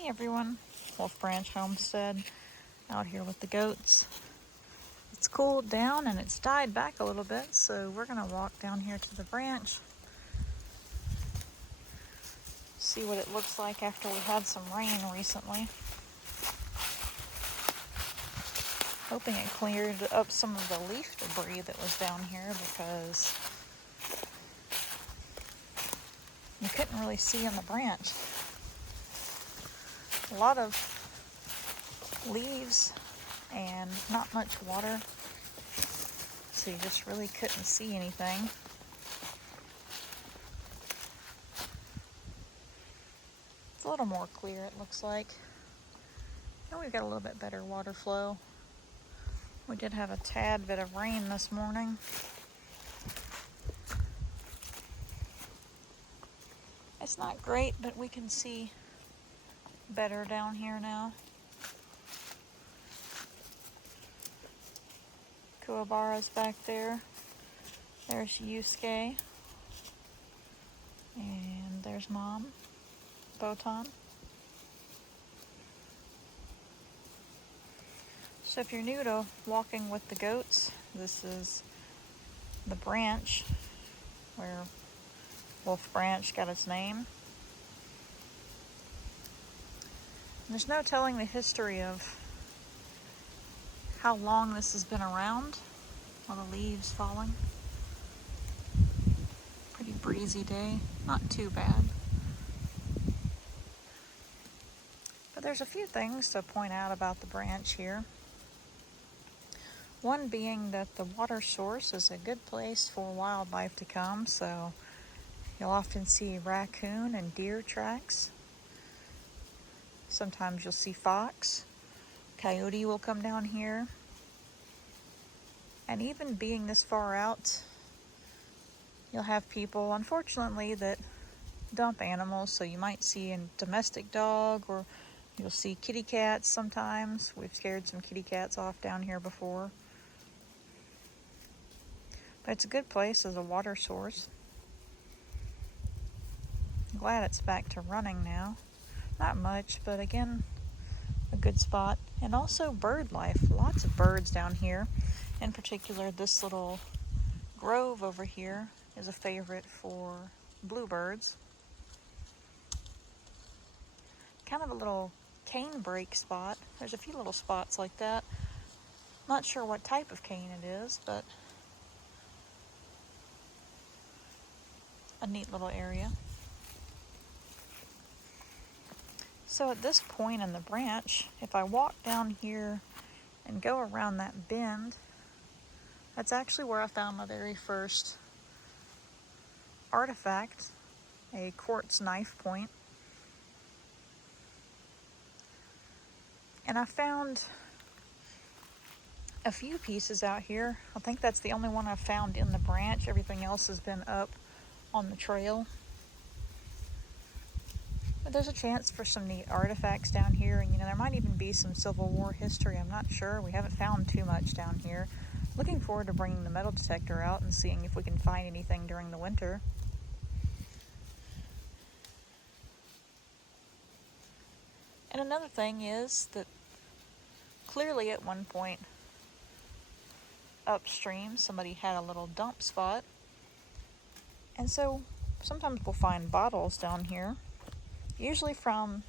Hey everyone, Wolf Branch Homestead out here with the goats. It's cooled down and it's died back a little bit, so we're gonna walk down here to the branch, see what it looks like after we had some rain recently. Hoping it cleared up some of the leaf debris that was down here because you couldn't really see on the branch. A lot of leaves and not much water, so you just really couldn't see anything. It's a little more clear, it looks like. And we've got a little bit better water flow. We did have a tad bit of rain this morning. It's not great, but we can see better down here now. Kuwabara's back there. There's Yusuke. And there's Mom, Botan. So if you're new to walking with the goats, this is the branch where Wolf Branch got its name. And there's no telling the history of how long this has been around. All the leaves falling. Pretty breezy day, not too bad. But there's a few things to point out about the branch here. One being that the water source is a good place for wildlife to come, so you'll often see raccoon and deer tracks. Sometimes you'll see fox. Coyote will come down here. And even being this far out, you'll have people, unfortunately, that dump animals. So you might see a domestic dog, or you'll see kitty cats sometimes. We've scared some kitty cats off down here before. But it's a good place as a water source. I'm glad it's back to running now. Not much, but again, a good spot. And also bird life. Lots of birds down here. In particular, this little grove over here is a favorite for bluebirds. Kind of a little cane break spot. There's a few little spots like that. Not sure what type of cane it is, but a neat little area. So at this point in the branch, if I walk down here and go around that bend, that's actually where I found my very first artifact, a quartz knife point. And I found a few pieces out here. I think that's the only one I've found in the branch. Everything else has been up on the trail. But there's a chance for some neat artifacts down here, and there might even be some Civil War history. I'm not sure. We haven't found too much down here. Looking forward to bringing the metal detector out and seeing if we can find anything during the winter. And another thing is that clearly at one point upstream somebody had a little dump spot. And so sometimes we'll find bottles down here, usually from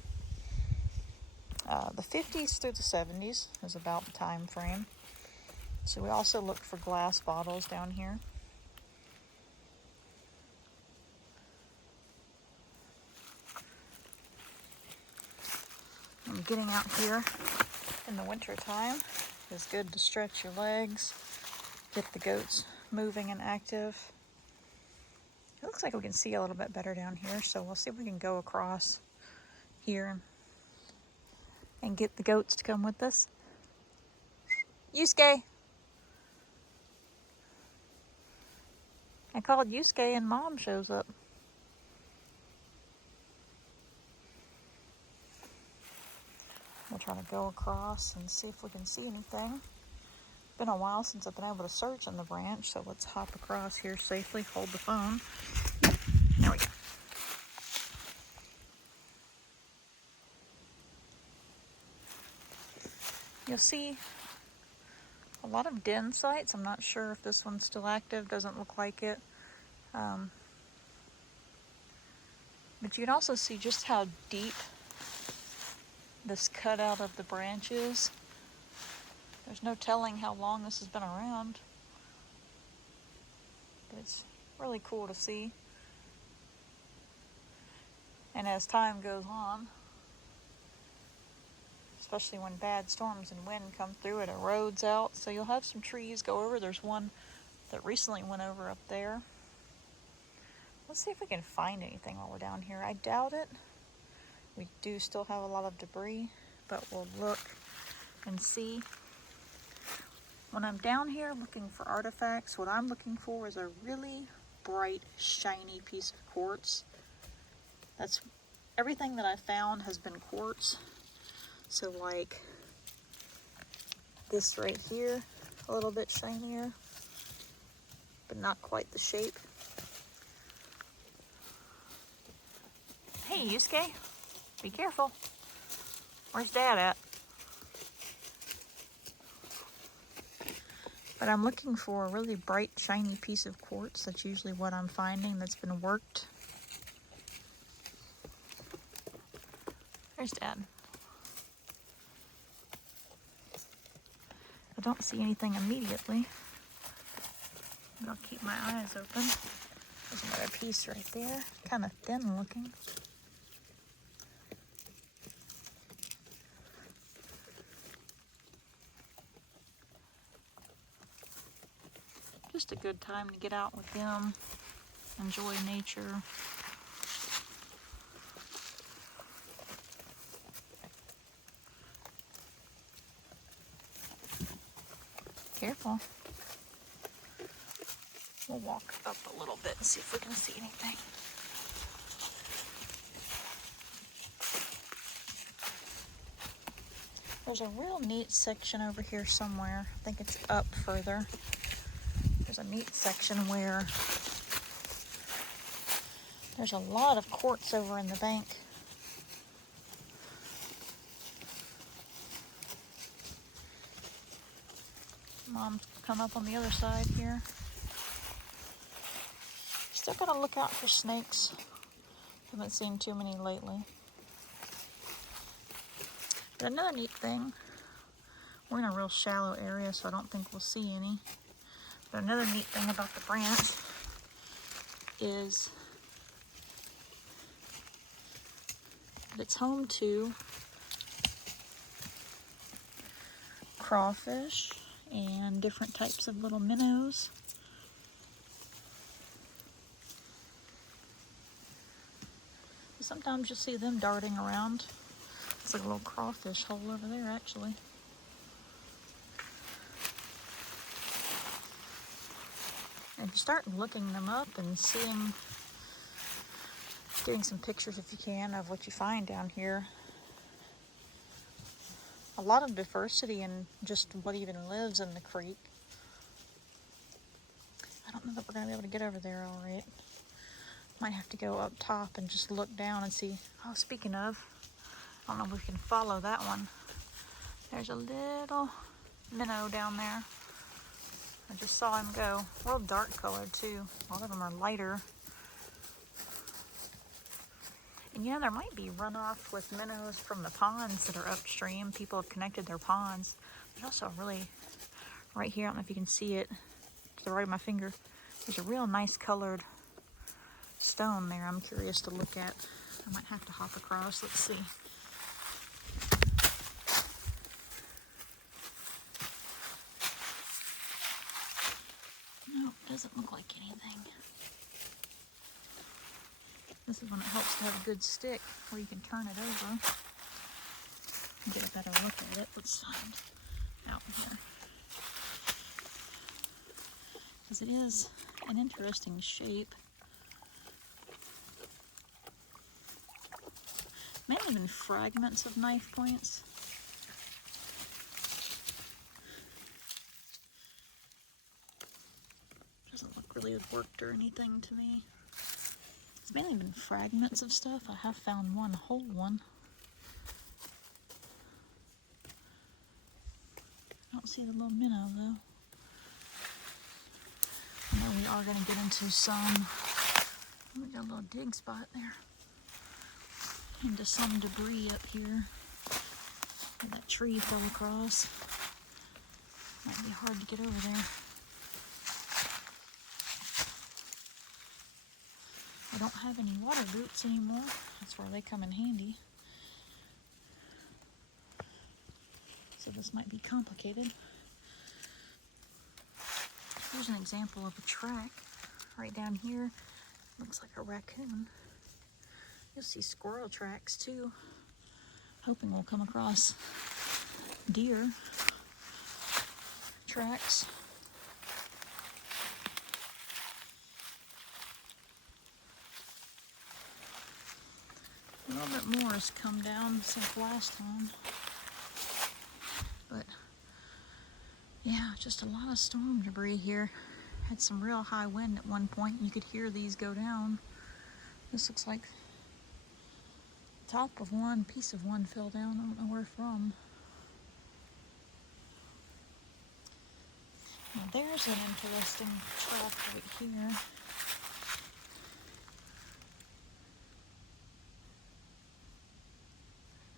the 50s through the 70s is about the time frame. So we also looked for glass bottles down here. And getting out here in the winter time is good to stretch your legs, get the goats moving and active. It looks like we can see a little bit better down here, so we'll see if we can go across here and get the goats to come with us. Yusuke! I called Yusuke and Mom shows up. We'll try to go across and see if we can see anything. Been a while since I've been able to search in the branch, so let's hop across here safely. Hold the phone. There we go. You'll see a lot of den sites. I'm not sure if this one's still active. Doesn't look like it. But you can also see just how deep this cutout of the branch is. There's no telling how long this has been around. But it's really cool to see. And as time goes on, especially when bad storms and wind come through, it erodes out. So you'll have some trees go over. There's one that recently went over up there. Let's see if we can find anything while we're down here. I doubt it. We do still have a lot of debris, but we'll look and see. When I'm down here looking for artifacts, what I'm looking for is a really bright, shiny piece of quartz. That's everything that I found has been quartz. So like this right here, a little bit shinier, but not quite the shape. Hey, Yusuke, be careful. Where's Dad at? But I'm looking for a really bright, shiny piece of quartz. That's usually what I'm finding that's been worked. There's Dad. I don't see anything immediately, but I'll keep my eyes open. There's another piece right there, kind of thin looking. Just a good time to get out with them, enjoy nature. Careful. We'll walk up a little bit and see if we can see anything. There's a real neat section over here somewhere. I think it's up further. There's a neat section where there's a lot of quartz over in the bank. Mom's come up on the other side here. Still gotta look out for snakes. Haven't seen too many lately. But another neat thing, we're in a real shallow area, so I don't think we'll see any. But another neat thing about the branch is that it's home to crawfish and different types of little minnows. Sometimes you'll see them darting around. It's like a little crawfish hole over there, actually. And if you start looking them up and getting some pictures if you can of what you find down here, a lot of diversity in just what even lives in the creek. I don't know that we're going to be able to get over there all right. Might have to go up top and just look down and see. Oh, speaking of, I don't know if we can follow that one. There's a little minnow down there. I just saw him go. Real dark colored too. A lot of them are lighter. And yeah, there might be runoff with minnows from the ponds that are upstream. People have connected their ponds. There's also really, right here, I don't know if you can see it, to the right of my finger, there's a real nice colored stone there I'm curious to look at. I might have to hop across. Let's see. Nope, doesn't look like anything. This is when it helps to have a good stick where you can turn it over and get a better look at it. Let's find out here. Because it is an interesting shape. May have been fragments of knife points. Doesn't look really worked or anything to me. It's mainly been fragments of stuff. I have found one whole one. don't see the little minnow though. I know we are going to get into some, we got a little dig spot there, into some debris up here where that tree fell across. Might be hard to get over there. I don't have any water boots anymore. That's where they come in handy. So this might be complicated. Here's an example of a track right down here. Looks like a raccoon. You'll see squirrel tracks too. Hoping we'll come across deer tracks. A little bit more has come down since last time. But yeah, just a lot of storm debris here. Had some real high wind at one point. You could hear these go down. This looks like the top of one, piece of one fell down. I don't know where from. Now there's an interesting track right here.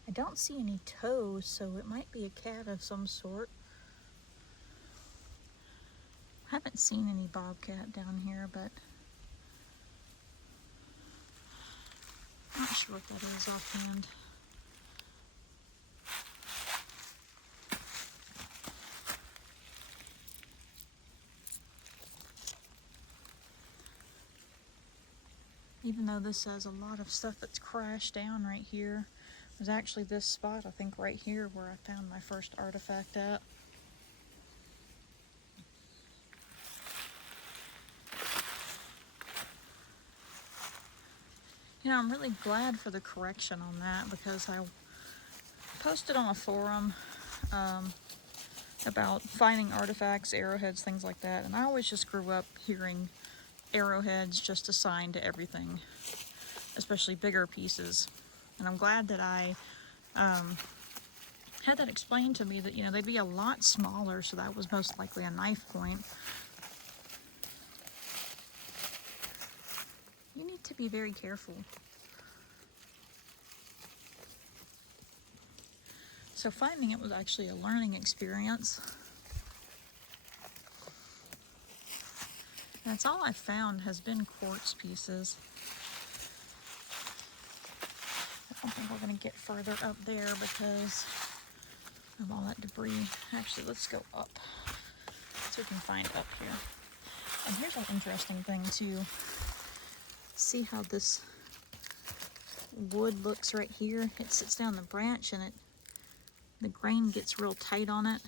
I don't see any toes, so it might be a cat of some sort. Haven't seen any bobcat down here, but not sure what that is offhand. Even though this has a lot of stuff that's crashed down right here, there's actually this spot, I think right here, where I found my first artifact at. You know, I'm really glad for the correction on that, because I posted on a forum about finding artifacts, arrowheads, things like that, and I always just grew up hearing arrowheads just assigned to everything, especially bigger pieces. And I'm glad that I had that explained to me, that, you know, they'd be a lot smaller, so that was most likely a knife point. You need to be very careful. So finding it was actually a learning experience. That's all I've found has been quartz pieces. I don't think we're going to get further up there because of all that debris. Actually, let's go up so we can find up here. And here's an interesting thing too. See how this wood looks right here? It sits down the branch and the grain gets real tight on it.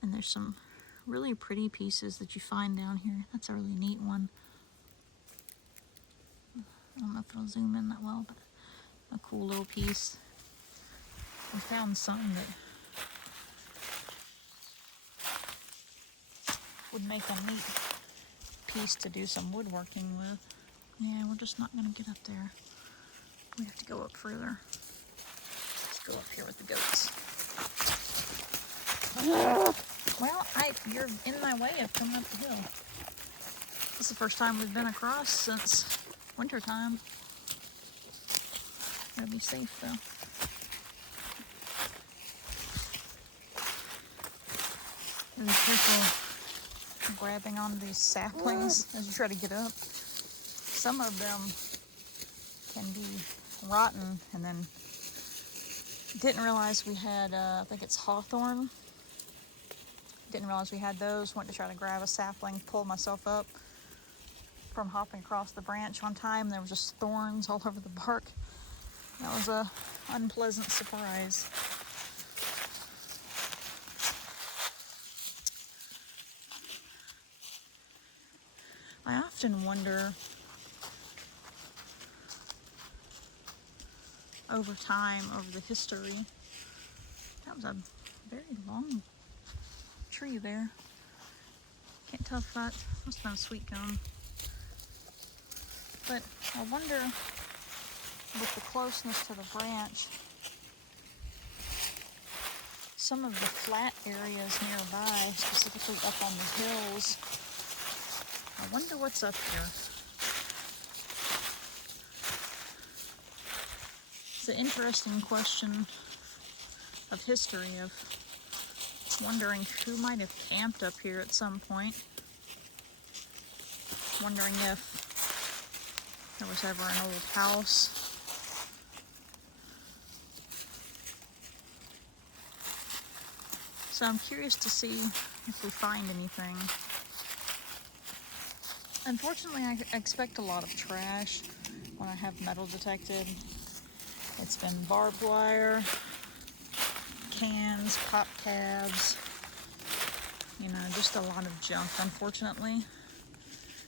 And there's some really pretty pieces that you find down here. That's a really neat one. I don't know if it'll zoom in that well, but a cool little piece. We found some that would make a neat piece to do some woodworking with. Yeah, we're just not going to get up there. We have to go up further. Let's go up here with the goats. Well, you're in my way of coming up the hill. This is the first time we've been across since winter time. Gotta be safe though. Be careful grabbing on these saplings as you try to get up. Some of them can be rotten, and then didn't realize we had, I think it's hawthorn. Didn't realize we had those. Went to try to grab a sapling, pulled myself up from hopping across the branch one time. There was just thorns all over the bark. That was a unpleasant surprise. I often wonder over time, over the history. That was a very long tree there. Can't tell if that must have been a sweet gum. But I wonder, with the closeness to the branch, some of the flat areas nearby, specifically up on the hills. I wonder what's up here. It's an interesting question of history, of wondering who might have camped up here at some point. Wondering if there was ever an old house. So I'm curious to see if we find anything. Unfortunately, I expect a lot of trash when I have metal detected. It's been barbed wire, cans, pop tabs, you know, just a lot of junk, unfortunately.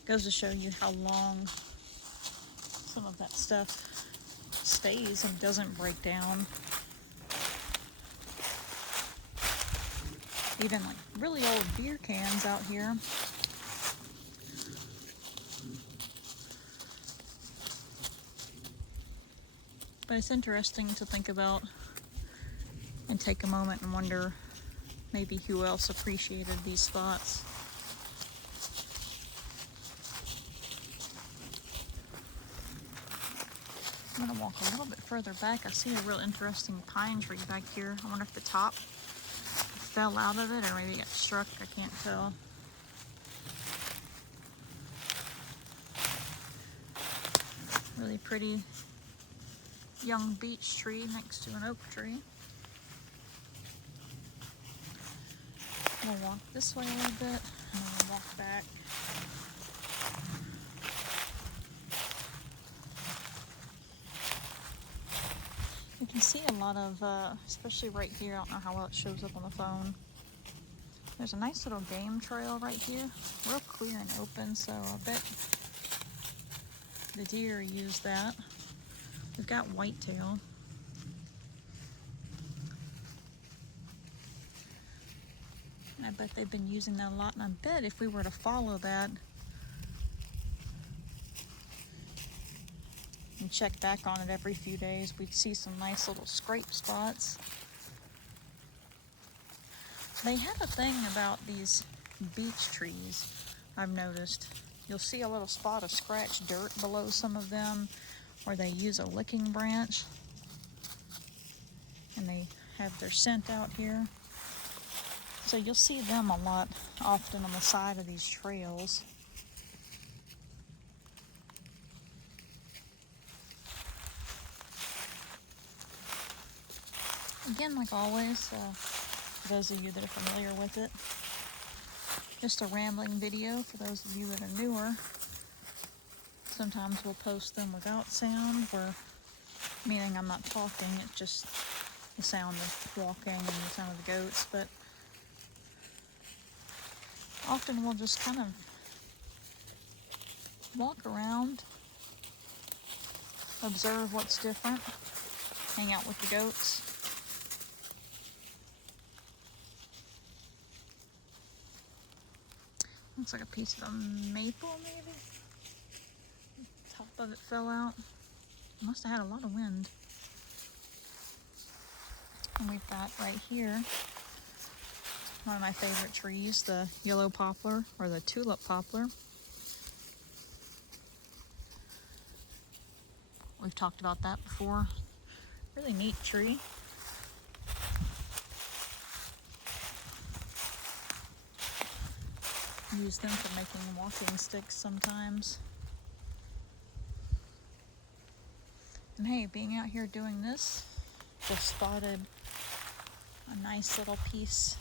Goes to show you how long some of that stuff stays and doesn't break down. Even like really old beer cans out here. But it's interesting to think about and take a moment and wonder maybe who else appreciated these spots. I'm gonna walk a little bit further back. I see a real interesting pine tree back here. I wonder if the top fell out of it or maybe it got struck. I can't tell. Really pretty young beech tree next to an oak tree. I'm gonna walk this way a little bit and then I'll walk back. You can see a lot of, especially right here, I don't know how well it shows up on the phone. There's a nice little game trail right here, real clear and open, so I bet the deer use that. We've got whitetail. And I bet they've been using that a lot, and I bet if we were to follow that and check back on it every few days, we'd see some nice little scrape spots. They have a thing about these beech trees, I've noticed. You'll see a little spot of scratched dirt below some of them, or they use a licking branch, and they have their scent out here. So you'll see them a lot often on the side of these trails. Again, like always, for those of you that are familiar with it, just a rambling video for those of you that are newer. Sometimes we'll post them without sound, where, meaning I'm not talking, it's just the sound of walking and the sound of the goats, but often we'll just kind of walk around, observe what's different, hang out with the goats. Looks like a piece of a maple, maybe? Top of it fell out. Must have had a lot of wind. And we've got right here one of my favorite trees, the yellow poplar, or the tulip poplar. We've talked about that before. Really neat tree. Use them for making walking sticks sometimes. And hey, being out here doing this, just spotted a nice little piece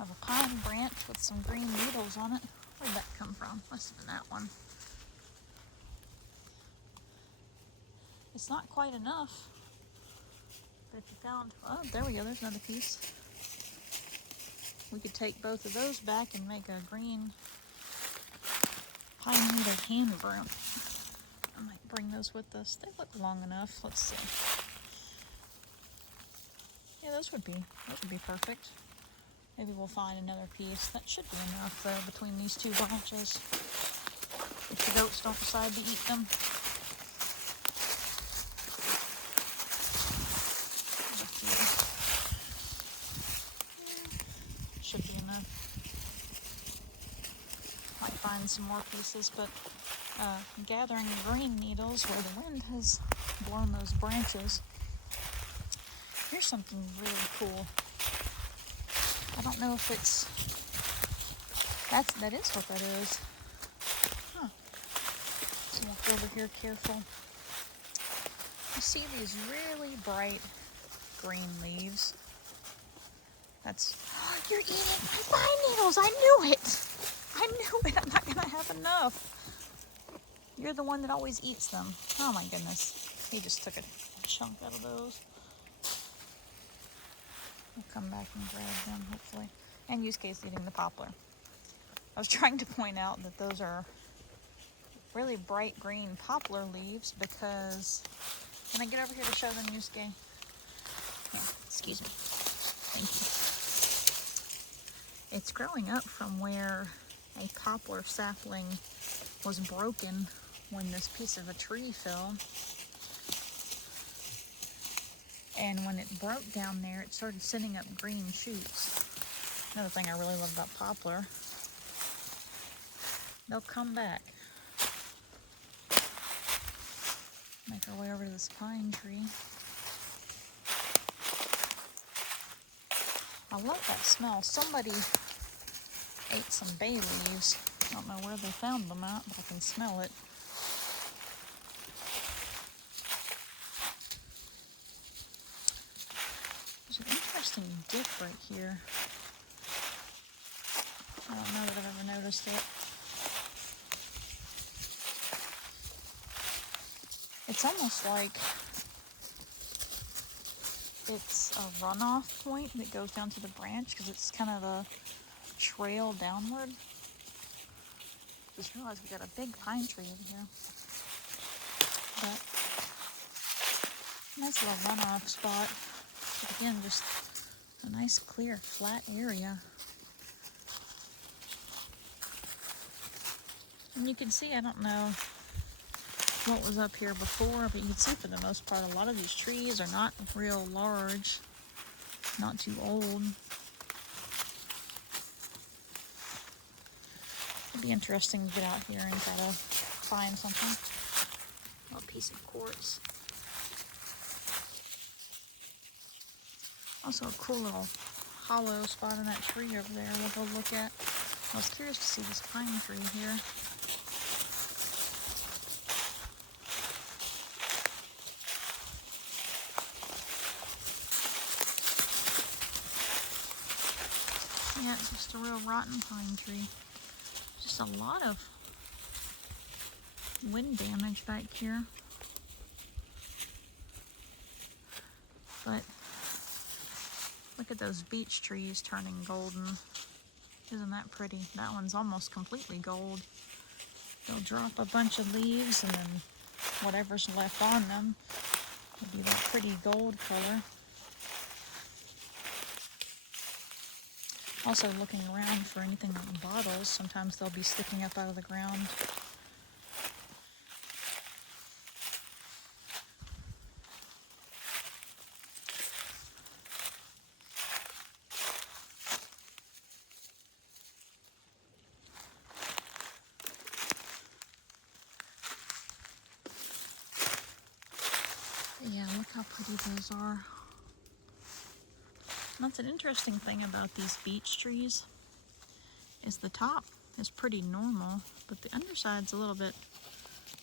of a pine branch with some green needles on it. Where'd that come from? Must have been that one. It's not quite enough, but if you found, oh, there we go, there's another piece. We could take both of those back and make a green pine needle hand broom. I might bring those with us. They look long enough. Let's see. Yeah, those would be perfect. Maybe we'll find another piece. That should be enough though between these two branches, if the goats don't decide to eat them. find some more pieces, but gathering green needles where the wind has blown those branches. Here's something really cool. I don't know if it's, that is what that is. Huh. So walk over here careful. You see these really bright green leaves? That's, you're eating my pine needles. I knew it. I knew it. I'm not gonna have enough. You're the one that always eats them. Oh my goodness. He just took a chunk out of those. We'll come back and grab them, hopefully. And Yusuke's eating the poplar. I was trying to point out that those are really bright green poplar leaves because, can I get over here to show them, Yusuke? Yeah, excuse me. Thank you. It's growing up from where a poplar sapling was broken when this piece of a tree fell. And when it broke down there, it started sending up green shoots. Another thing I really love about poplar, they'll come back. Make our way over to this pine tree. I love that smell. Somebody ate some bay leaves. I don't know where they found them at, but I can smell it. There's an interesting dip right here. I don't know that I've ever noticed it. It's almost like it's a runoff point that goes down to the branch because it's kind of a trail downward. Just realized we got a big pine tree over here. But nice little runoff spot. But again, just a nice clear flat area. And you can see, I don't know what was up here before, but you can see for the most part a lot of these trees are not real large, not too old. It'd be interesting to get out here and try to find something. A piece of quartz. Also a cool little hollow spot in that tree over there we'll go look at. I was curious to see this pine tree here. Yeah, it's just a real rotten pine tree. Just a lot of wind damage back here. But look at those beech trees turning golden. Isn't that pretty? That one's almost completely gold. They'll drop a bunch of leaves and then whatever's left on them will be that pretty gold color. Also looking around for anything on bottles. Sometimes they'll be sticking up out of the ground. Yeah, look how pretty those are. That's an interesting thing about these beech trees, is the top is pretty normal, but the underside's a little bit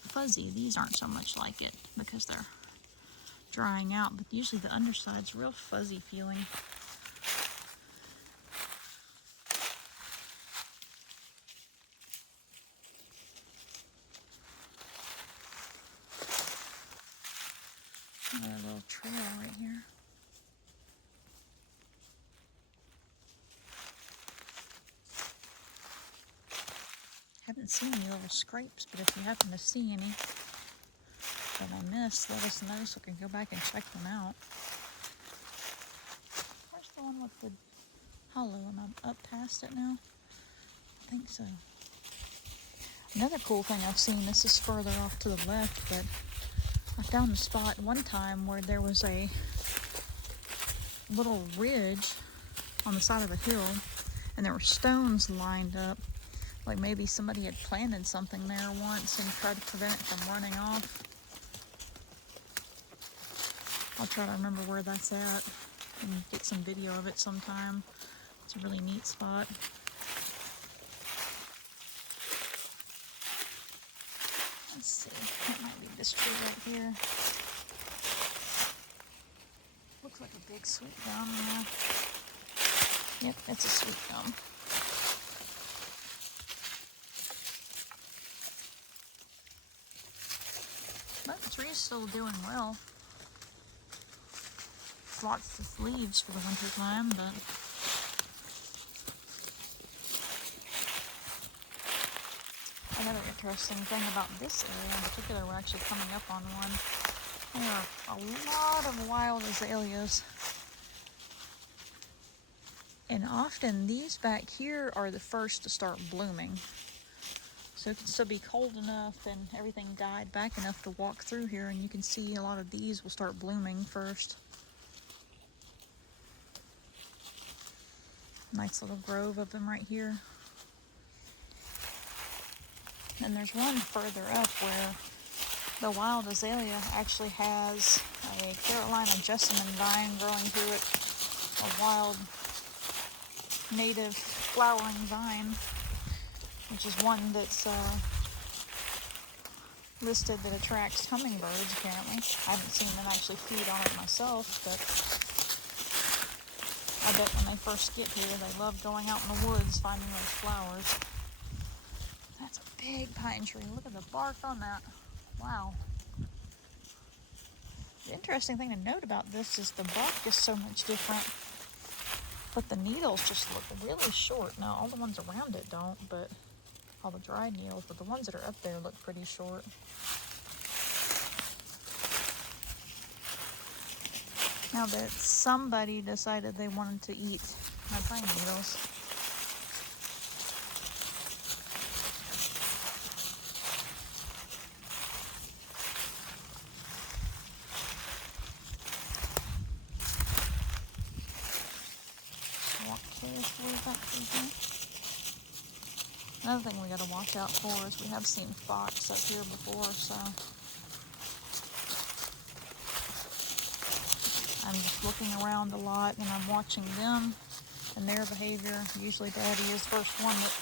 fuzzy. These aren't so much like it because they're drying out, but usually the underside's real fuzzy feeling. Another little trail right here. Haven't seen any little scrapes, but if you happen to see any that I missed, let us know so we can go back and check them out. Where's the one with the hollow? Am I up past it now? I think so. Another cool thing I've seen, this is further off to the left, but I found a spot one time where there was a little ridge on the side of a hill, and there were stones lined up Like maybe somebody had planted something there once and tried to prevent it from running off. I'll try to remember where that's at and get some video of it sometime. It's a really neat spot. Let's see, that might be this tree right here. Looks like a big sweet gum there. Yep, it's a sweet gum. But the tree's still doing well. Lots of leaves for the winter time, but another interesting thing about this area in particular, we're actually coming up on one. There are a lot of wild azaleas. And often these back here are the first to start blooming. So it can still be cold enough and everything died back enough to walk through here, and you can see a lot of these will start blooming first. Nice little grove of them right here. And there's one further up where the wild azalea actually has a Carolina jessamine vine growing through it, a wild native flowering vine, which is one that's listed that attracts hummingbirds apparently. I haven't seen them actually feed on it myself, but I bet when they first get here they love going out in the woods finding those flowers. That's a big pine tree. Look at the bark on that. Wow. The interesting thing to note about this is the bark is so much different, but the needles just look really short. Now, all the ones around it don't, but all the dried needles, but the ones that are up there look pretty short. Now that somebody decided they wanted to eat my pine needles. Walk carefully back through here. Another thing we got to watch out for is we have seen fox up here before, so I'm just looking around a lot and I'm watching them and their behavior. Usually Daddy is the first one that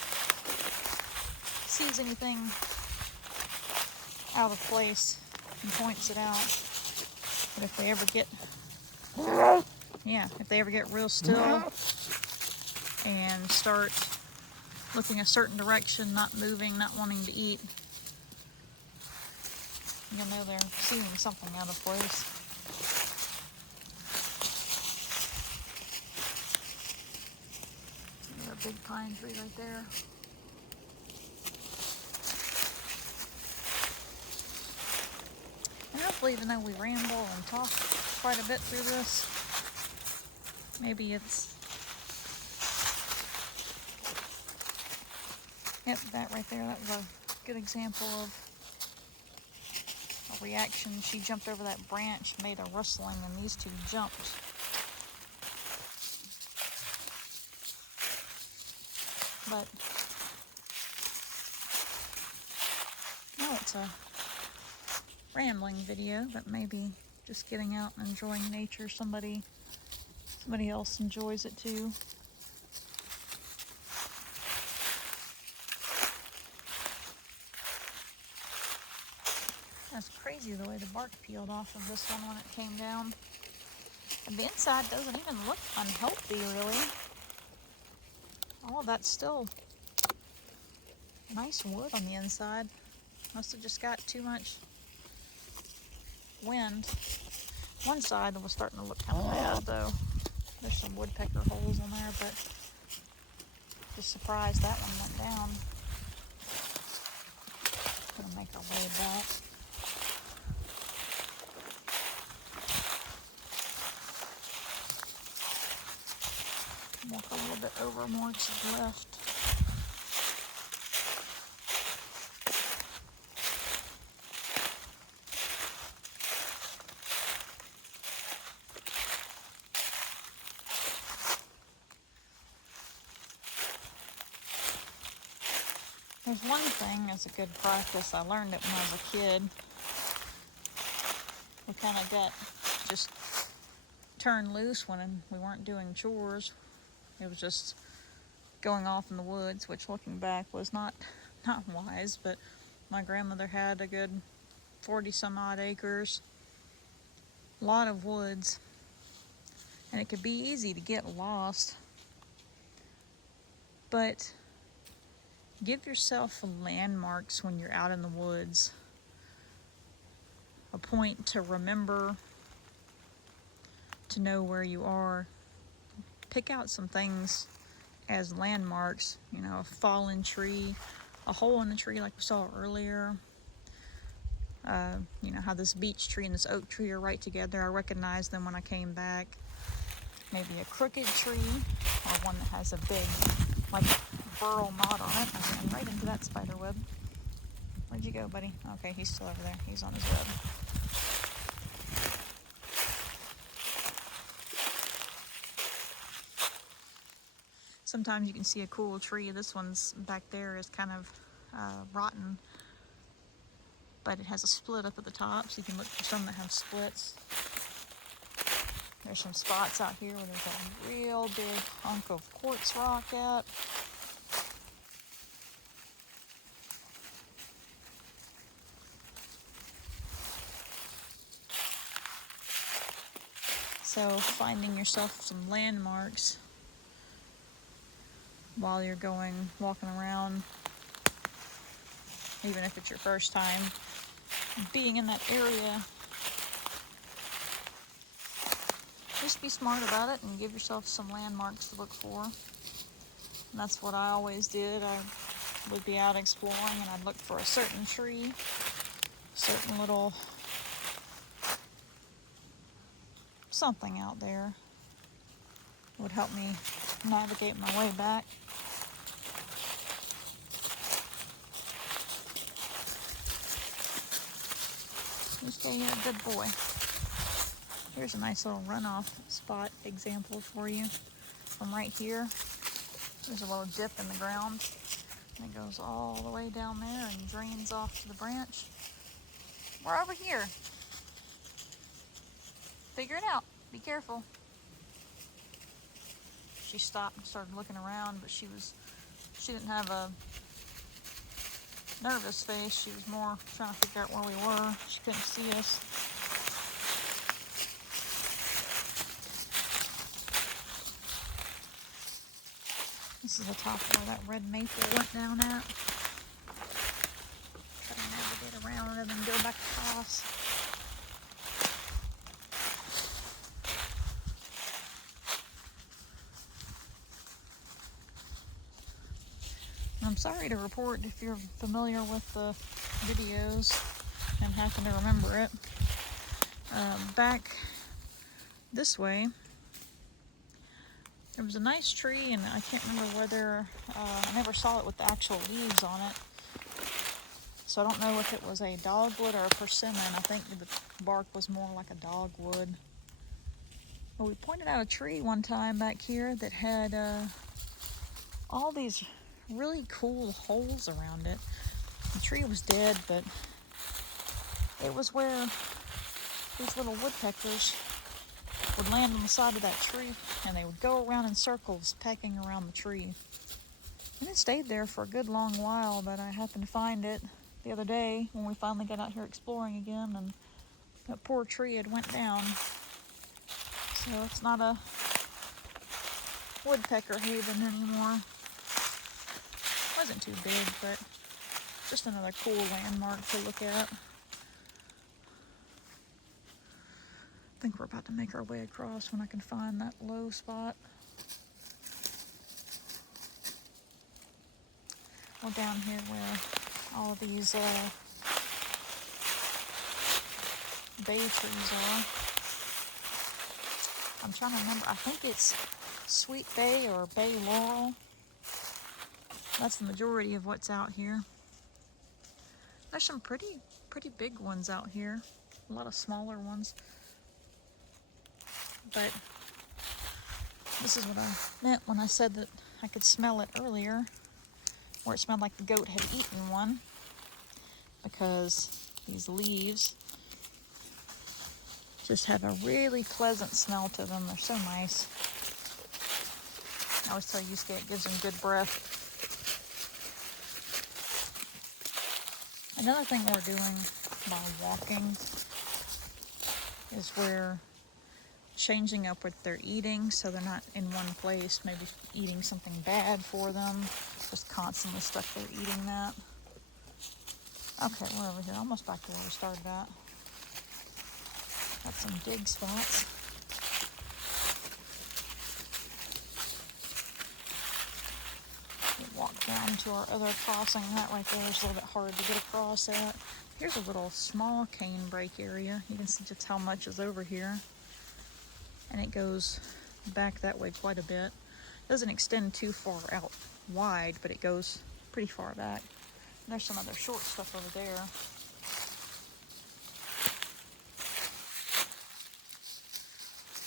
sees anything out of place and points it out. But if they ever get real still and start looking a certain direction, not moving, not wanting to eat, you'll know they're seeing something out of place. There's a big pine tree right there. And hopefully, even though we ramble and talk quite a bit through this, maybe it's... Yep, that right there, that was a good example of a reaction. She jumped over that branch, made a rustling, and these two jumped. But no, it's a rambling video, but maybe just getting out and enjoying nature. Somebody else enjoys it too. That's crazy the way the bark peeled off of this one when it came down. And the inside doesn't even look unhealthy, really. All of that's still nice wood on the inside. Must have just got too much wind. One side was starting to look kind of bad, though. There's some woodpecker holes in there, but just surprised that one went down. Gonna make our way back. Walk a little bit over more to the left. There's one thing as a good practice. I learned it when I was a kid. We kind of got just turned loose when we weren't doing chores. It was just going off in the woods, which looking back was not wise, but my grandmother had a good 40 some odd acres, a lot of woods, and it could be easy to get lost. But give yourself landmarks when you're out in the woods, a point to remember, to know where you are. Pick out some things as landmarks, you know, a fallen tree, a hole in the tree like we saw earlier. You know, how this beech tree and this oak tree are right together. I recognized them when I came back. Maybe a crooked tree, or one that has a big, like, burl knot on it. I ran right into that spider web. Where'd you go, buddy? Okay, he's still over there. He's on his web. Sometimes you can see a cool tree. This one's back there is kind of rotten, but it has a split up at the top, so you can look for some that have splits. There's some spots out here where there's a real big hunk of quartz rock at. So finding yourself some landmarks while you're walking around, even if it's your first time being in that area. Just be smart about it and give yourself some landmarks to look for. And that's what I always did. I would be out exploring and I'd look for a certain tree, certain little something out there would help me navigate my way back. You stay here, good boy. Here's a nice little runoff spot example for you. From right here, there's a little dip in the ground, and it goes all the way down there and drains off to the branch. We're over here. Figure it out. Be careful. She stopped and started looking around, but she didn't have a nervous face. She was more trying to figure out where we were. She couldn't see us. This is the top where that red maple went down at. Try to navigate around and then go back across. I'm sorry to report if you're familiar with the videos and happen to remember it. Back this way, there was a nice tree, and I can't remember whether, I never saw it with the actual leaves on it. So I don't know if it was a dogwood or a persimmon. I think the bark was more like a dogwood. But we pointed out a tree one time back here that had all these really cool holes around it. The tree was dead, but it was where these little woodpeckers would land on the side of that tree, and they would go around in circles pecking around the tree. And it stayed there for a good long while, but I happened to find it the other day when we finally got out here exploring again, and that poor tree had went down. So it's not a woodpecker haven anymore. Wasn't too big, but just another cool landmark to look at. I think we're about to make our way across when I can find that low spot. Well, down here where all of these bay trees are. I'm trying to remember, I think it's sweet bay or bay laurel. That's the majority of what's out here. There's some pretty big ones out here. A lot of smaller ones. But this is what I meant when I said that I could smell it earlier. where it smelled like the goat had eaten one, because these leaves just have a really pleasant smell to them. They're so nice. I always tell Yusuke it gives them good breath. Another thing we're doing while walking is we're changing up what they're eating so they're not in one place, maybe eating something bad for them, just constantly stuck there eating that. Okay, we're over here, almost back to where we started at. Got some dig spots. We walk down to our other crossing. That right there is a little bit hard to get across at. Here's a little small cane break area. You can see just how much is over here. And it goes back that way quite a bit. It doesn't extend too far out wide, but it goes pretty far back. And there's some other short stuff over there.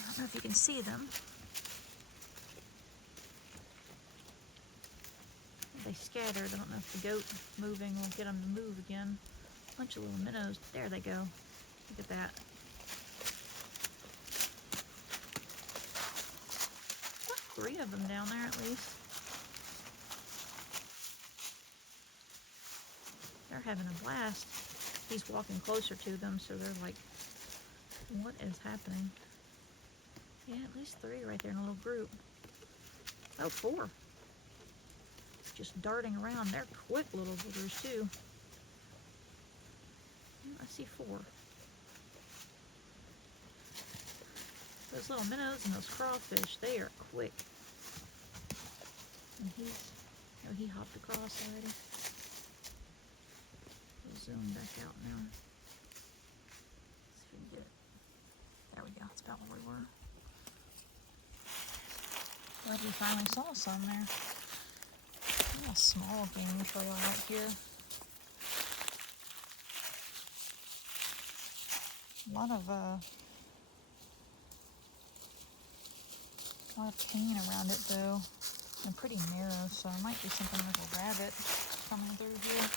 I don't know if you can see them. They scattered. I don't know if the goat moving will get them to move again. A bunch of little minnows. There they go. Look at that. Got 3 of them down there at least. They're having a blast. He's walking closer to them, so they're like, what is happening? Yeah, at least 3 right there in a little group. Oh, 4. Just darting around. They're quick little boogers too. I see 4. Those little minnows and those crawfish, they are quick. And he hopped across already. We'll zoom back out now. Let's see if we can get it. There we go. That's about where we were. Glad we finally saw some there. A small game trail right here. A lot of cane around it though, and pretty narrow, so it might be something like a rabbit coming through here.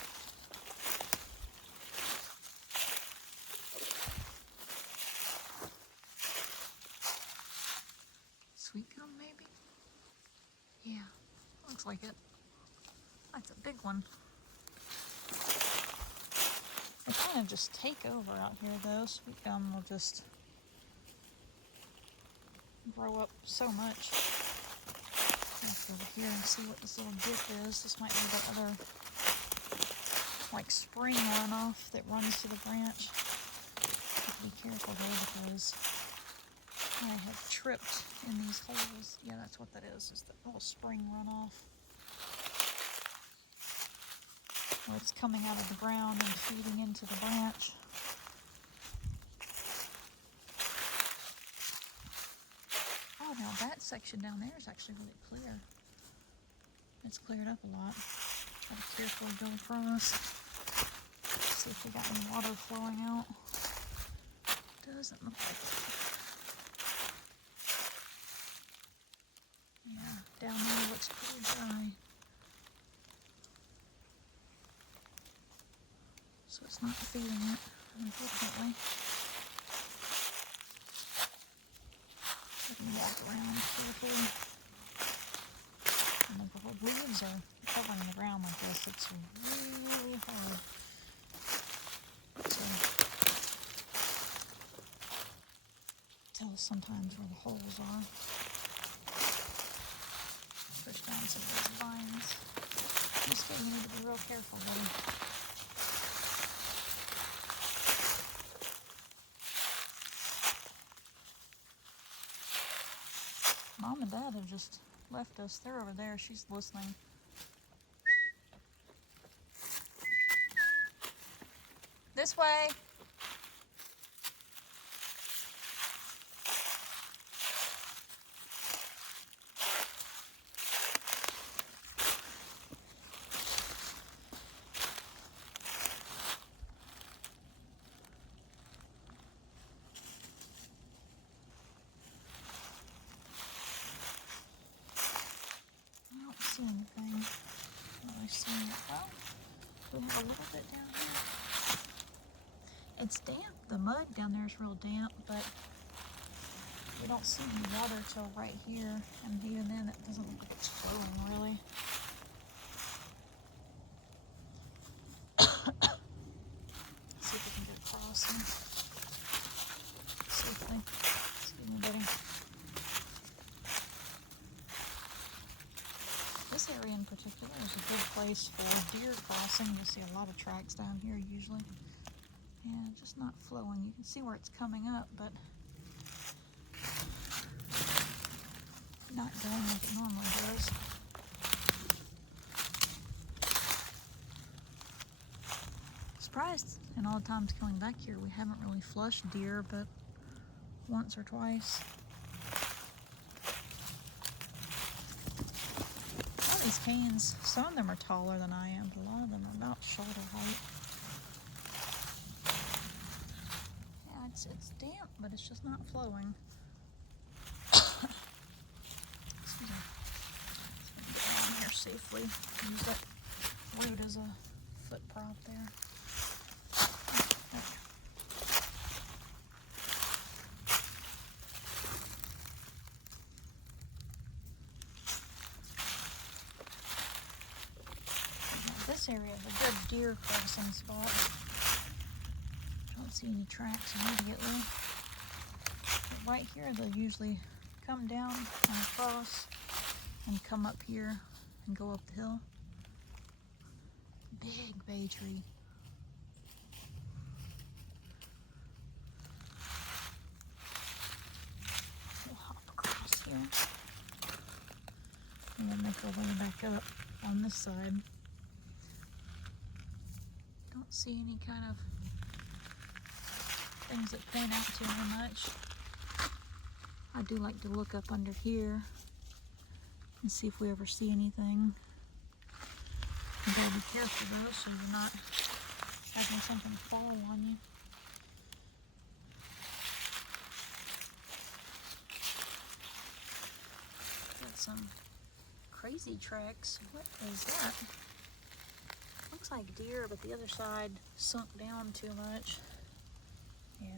Sweet gum maybe? Yeah, looks like it. That's a big one. They kind of just take over out here though. Sweet gum will just grow up so much. Let's go over here and see what this little dip is. This might be the other, like, spring runoff that runs to the branch. Have to be careful though, because I have tripped in these holes. Yeah, that's what that is the little spring runoff. Where it's coming out of the ground and feeding into the branch. Oh, now that section down there is actually really clear. It's cleared up a lot. Try to carefully go across. See if we got any water flowing out. Doesn't look like it. Yeah, down there looks pretty dry. So it's not feeding it, unfortunately. I can walk around carefully. And if the leaves are covering the ground like this, it's really hard to tell sometimes where the holes are. Push down some of those vines. Just getting you need to be real careful, buddy. Mom and Dad have just left us. They're over there. She's listening. This way. I don't see anything that I see. have a little bit down here. It's damp. The mud down there is real damp, but we don't see any water till right here, and even then it doesn't look like it's flowing really. See if we can get across safely. Excuse me, buddy. This area in particular is a good place for deer crossing. You'll see a lot of tracks down here usually. And just not flowing. You can see where it's coming up, but not going like it normally does. Surprised in all the times coming back here we haven't really flushed deer, but once or twice. All these canes, some of them are taller than I am, but a lot of them are about shoulder height. Yeah, it's damp, but it's just not flowing. Excuse me. Let's get down here safely. Use that root as a foot prop there. This area is a good deer crossing spot. Don't see any tracks immediately. But right here they'll usually come down and across and come up here and go up the hill. Big bay tree. We'll hop across here and then make our way back up on this side. Don't see any kind of things that point out to me much. I do like to look up under here and see if we ever see anything. You gotta be careful though, so you're not having something fall on you. Got some crazy tracks. What is that? Looks like deer, but the other side sunk down too much. Yeah.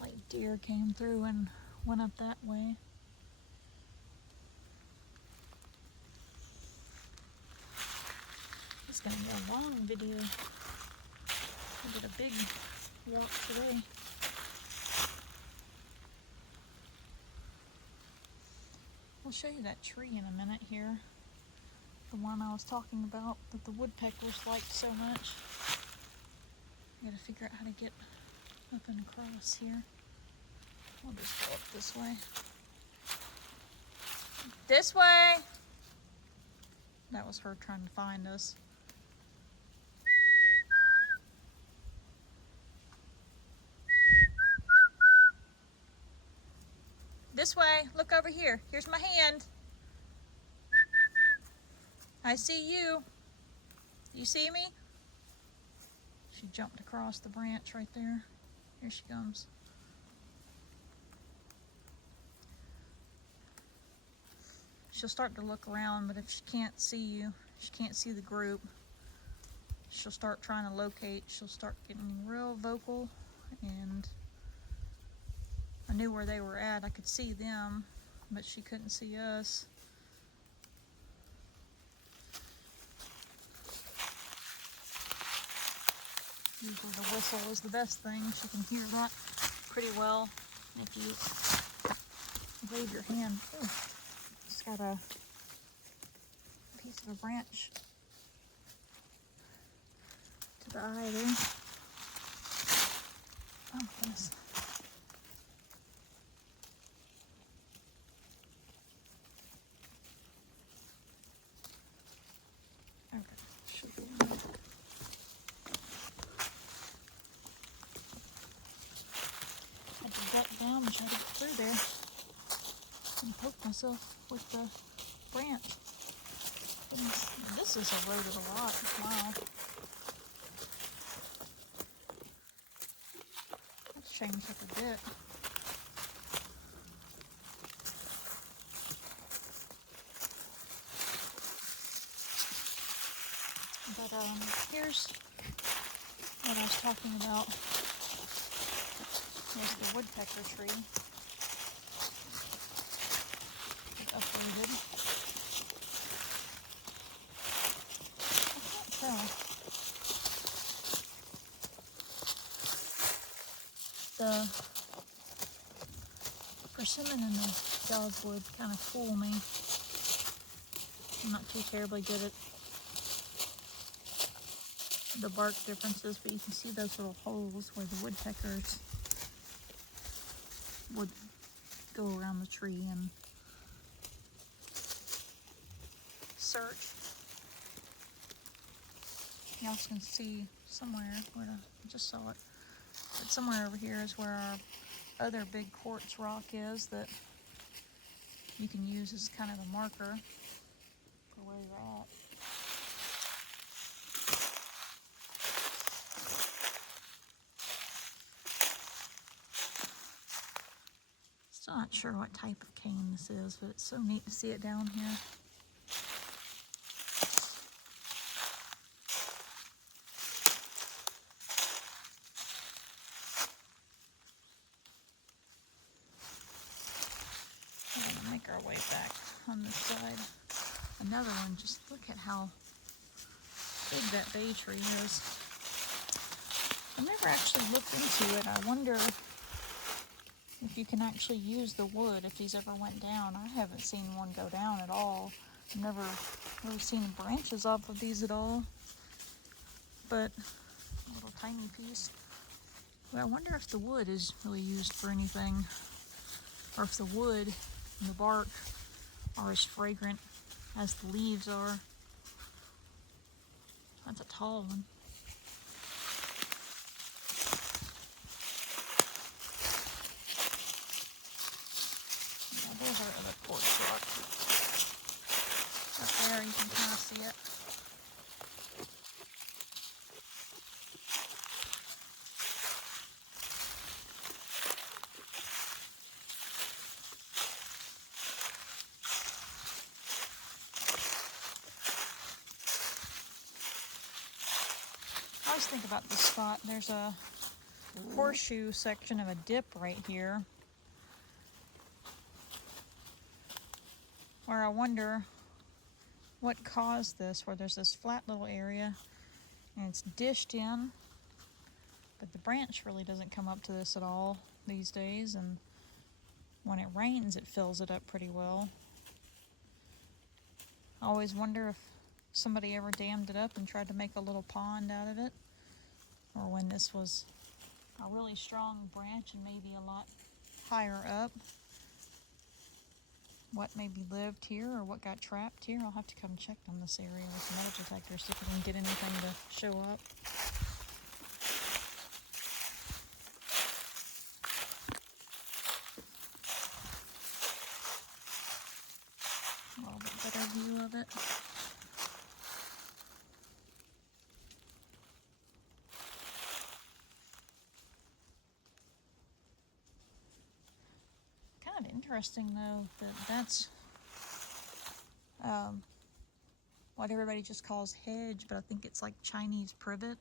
Like deer came through and went up that way. It's gonna be a long video. I did a big walk today. We'll show you that tree in a minute here. The one I was talking about that the woodpeckers liked so much. I gotta figure out how to get up and across here. We'll just go up this way. This way! That was her trying to find us. This way, look over here. Here's my hand. I see you. You see me? She jumped across the branch right there. Here she comes. She'll start to look around, but if she can't see you, she can't see the group, she'll start trying to locate. She'll start getting real vocal, and I knew where they were at. I could see them, but she couldn't see us. Usually the whistle is the best thing. She can hear that pretty well. If you wave your hand, ooh, just got a piece of a branch to the eye there. Oh goodness. Okay, should be enough. Duck down and try to get through there and poke myself with the branch. Goodness, this is eroded a lot. Wow. That's changed up a bit. here's what I was talking about. Here's the woodpecker tree. It's uprooted. I can't tell. The persimmon and the dogwood kind of fool me. I'm not too terribly good at the bark differences, but you can see those little holes where the woodpeckers would go around the tree and search. You also can see somewhere, where I just saw it, but somewhere over here is where our other big quartz rock is that you can use as kind of a marker for where you're at. Still not sure what type of cane this is, but it's so neat to see it down here. We're gonna make our way back on this side. Another one, just look at how big that bay tree is. I've never actually looked into it. I wonder if you can actually use the wood if these ever went down. I haven't seen one go down at all. I've never really seen branches off of these at all. But a little tiny piece. But I wonder if the wood is really used for anything, or if the wood and the bark are as fragrant as the leaves are. That's a tall one. Yeah, there's our other quartz rock. Up there, you can kind of see it. I always think about this spot. There's a horseshoe section of a dip right here, where I wonder what caused this, where there's this flat little area and it's dished in, but the branch really doesn't come up to this at all these days, and when it rains it fills it up pretty well. I always wonder if somebody ever dammed it up and tried to make a little pond out of it, or when this was a really strong branch and maybe a lot higher up, what maybe lived here or what got trapped here. I'll have to come check on this area with the metal detector, see if I can get anything to show up. A little bit better view of it. Kind of interesting though that that's what everybody just calls hedge, but I think it's like Chinese privet.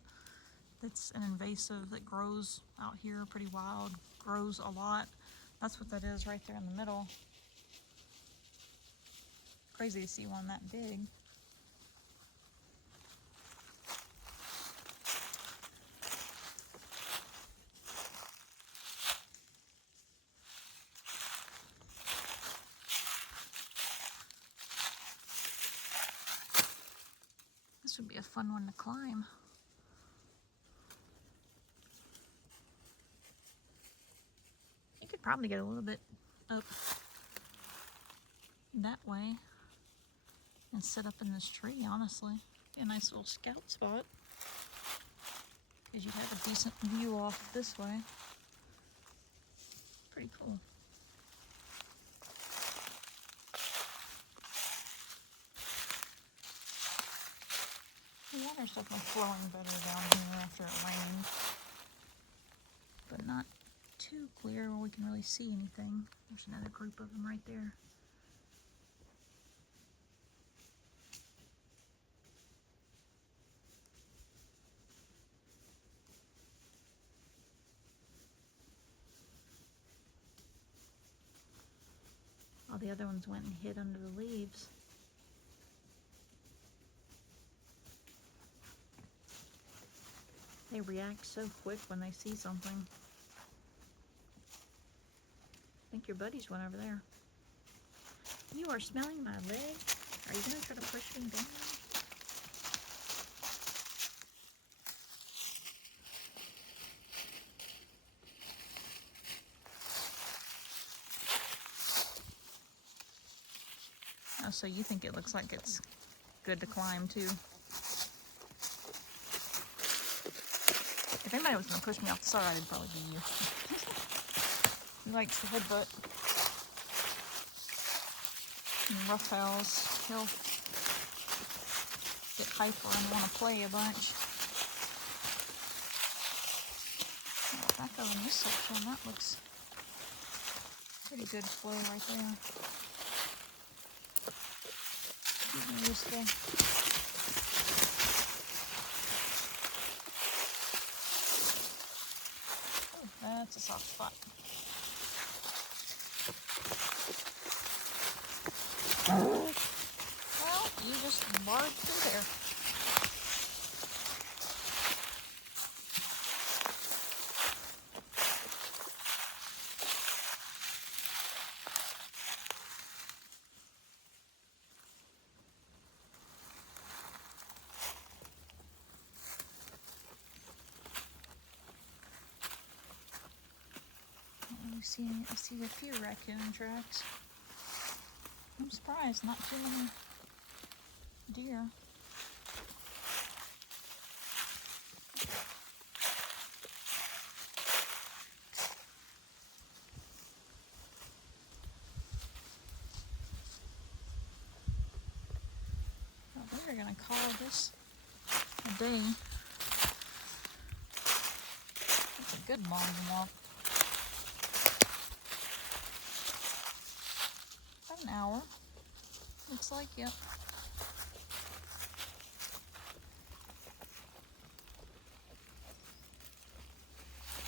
It's an invasive that grows out here pretty wild, grows a lot. That's what that is right there in the middle. Crazy to see one that big. This would be a fun one to climb. You could probably get a little bit up that way and sit up in this tree, honestly. Be a nice little scout spot, because you'd have a decent view off this way. Pretty cool. The water's definitely flowing better down here after it rained, but not too clear where we can really see anything. There's another group of them right there. All the other ones went and hid under the leaves. They react so quick when they see something. I think your buddies went over there. You are smelling my leg? Are you going to try to push me down? Oh, so you think it looks like it's good to climb too. If anybody was going to push me off the side, it'd probably be you. He likes to headbutt. And roughhouse, he'll get hyper and want to play a bunch. Oh, back over in this section, that looks pretty good flow right there. This guy. Oh, that's a soft spot. Well, you just barred through there. I see a few raccoon tracks. I'm surprised, not too many deer. Well, we're gonna call this a day. It's a good long walk. An hour, looks like, yep.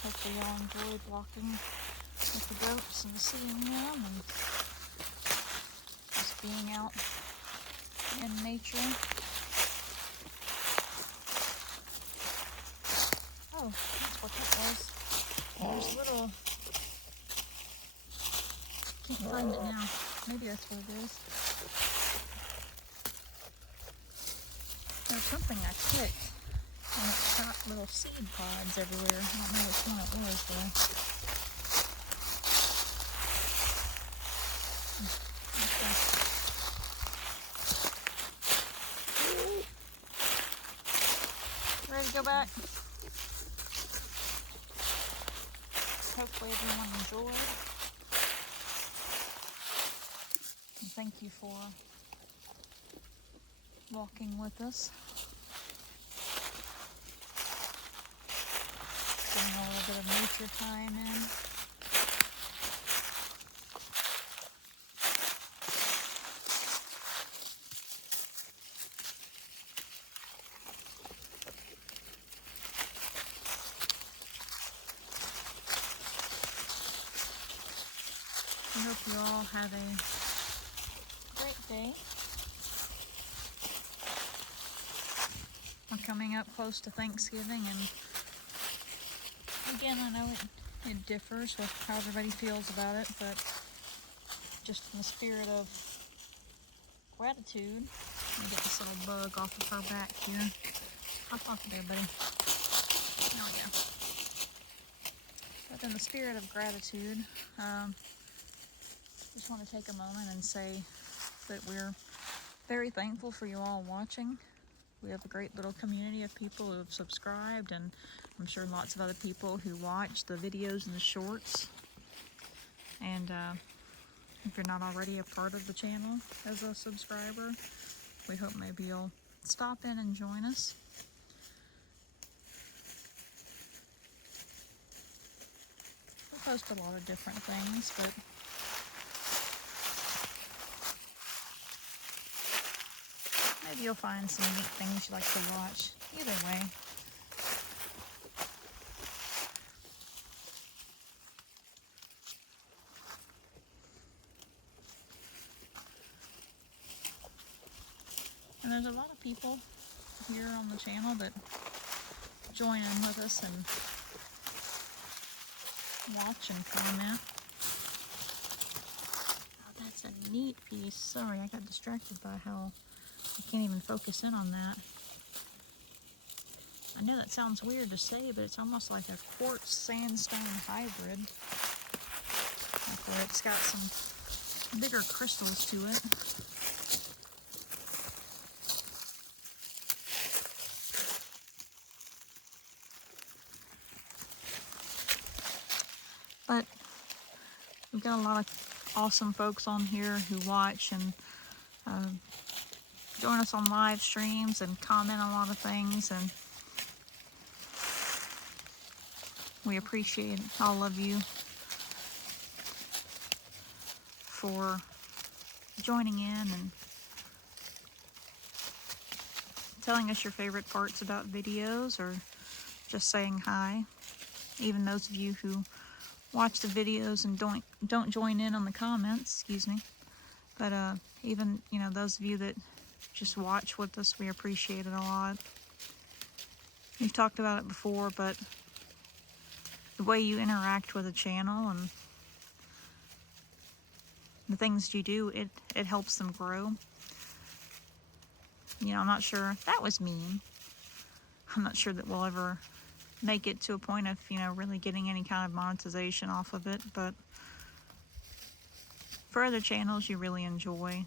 Hopefully y'all enjoyed walking with the goats and seeing them and just being out in nature. Oh, that's what that was. There's little, can't find it now. Maybe that's what it is. There's something I clicked and it shot little seed pods everywhere. I don't know which one it was though. Okay. Ready to go back? Hopefully everyone enjoyed. Thank you for walking with us. Getting a little bit of nature time in. I hope you all have a great day. We're coming up close to Thanksgiving, and again, I know it differs with how everybody feels about it, but just in the spirit of gratitude, let me get this little bug off of her back here. Hop off of there, buddy. There we go. But in the spirit of gratitude, just want to take a moment and say that we're very thankful for you all watching. We have a great little community of people who have subscribed, and I'm sure lots of other people who watch the videos and the shorts. And if you're not already a part of the channel as a subscriber, we hope maybe you'll stop in and join us. We post a lot of different things, but maybe you'll find some neat things you like to watch. Either way. And there's a lot of people here on the channel that join in with us and watch and comment. Oh, that's a neat piece. Sorry, I got distracted by how I can't even focus in on that. I know that sounds weird to say, but it's almost like a quartz sandstone hybrid. Like where it's got some bigger crystals to it. But we've got a lot of awesome folks on here who watch and join us on live streams and comment on a lot of things, and we appreciate all of you for joining in and telling us your favorite parts about videos or just saying hi. Even those of you who watch the videos and don't join in on the comments, excuse me. But even, you know, those of you that just watch with us, we appreciate it a lot. We've talked about it before, but the way you interact with a channel and the things you do, it helps them grow. You know, I'm not sure, that was mean. I'm not sure that we'll ever make it to a point of, you know, really getting any kind of monetization off of it, but for other channels you really enjoy,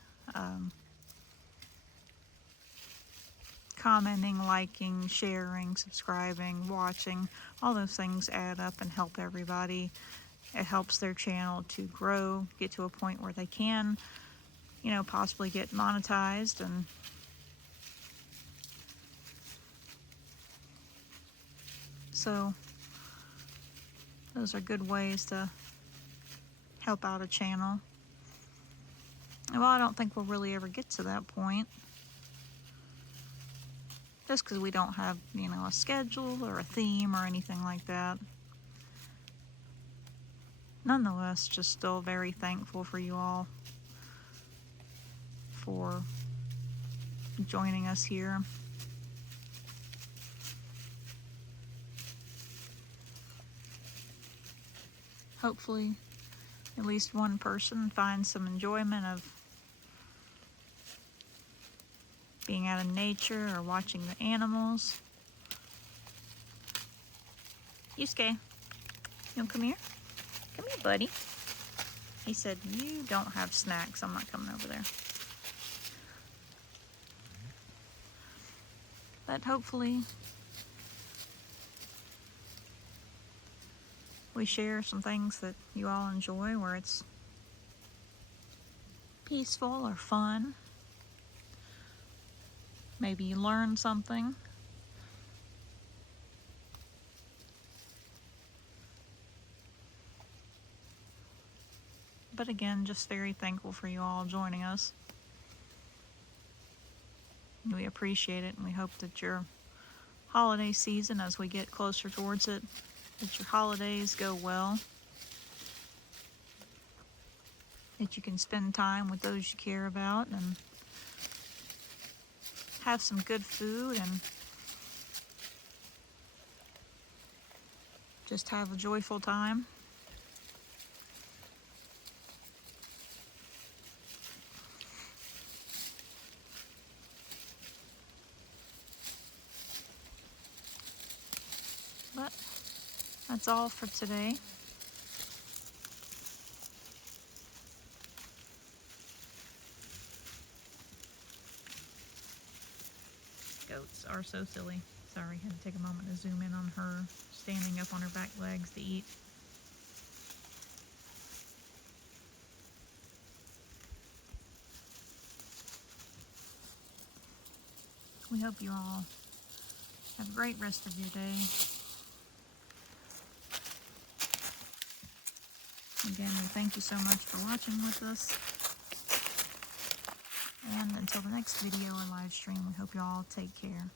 commenting, liking, sharing, subscribing, watching, all those things add up and help everybody. It helps their channel to grow, get to a point where they can, you know, possibly get monetized. And so those are good ways to help out a channel. And well, I don't think we'll really ever get to that point, just because we don't have, you know, a schedule or a theme or anything like that. Nonetheless, just still very thankful for you all for joining us here. Hopefully at least one person finds some enjoyment of being out in nature or watching the animals. Yusuke, you wanna come here? Come here, buddy. He said, you don't have snacks, I'm not coming over there. But hopefully we share some things that you all enjoy, where it's peaceful or fun. Maybe you learn something. But again, just very thankful for you all joining us. We appreciate it, and we hope that your holiday season, as we get closer towards it, that your holidays go well, that you can spend time with those you care about and have some good food and just have a joyful time. But that's all for today. Goats are so silly. Sorry, had to take a moment to zoom in on her standing up on her back legs to eat. We hope you all have a great rest of your day. Again, we thank you so much for watching with us. And until the next video or live stream, we hope you all take care.